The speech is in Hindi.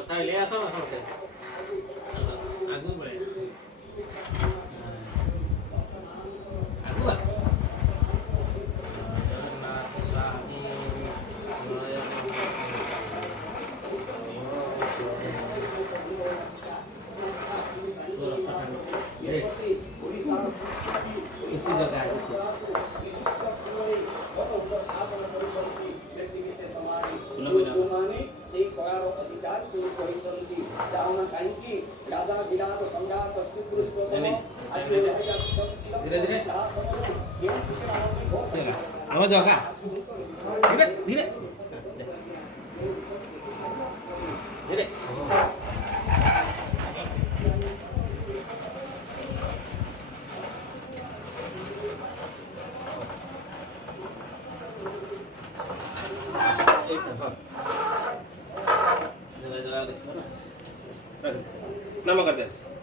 बसा ले आसो समस्ते आगु बड़े आगु जगन्नाथ स्वामी इसी जगह है সেই করার অধিকার শুরু করেছেন যাওনা কাইকি রাজা বিরাট সম্রাট সত্যপুরুষোত্তম আজকে দেখা যাচ্ছে धीरे धीरे आवाज होगा धीरे धीरे धीरे नमक करते हैं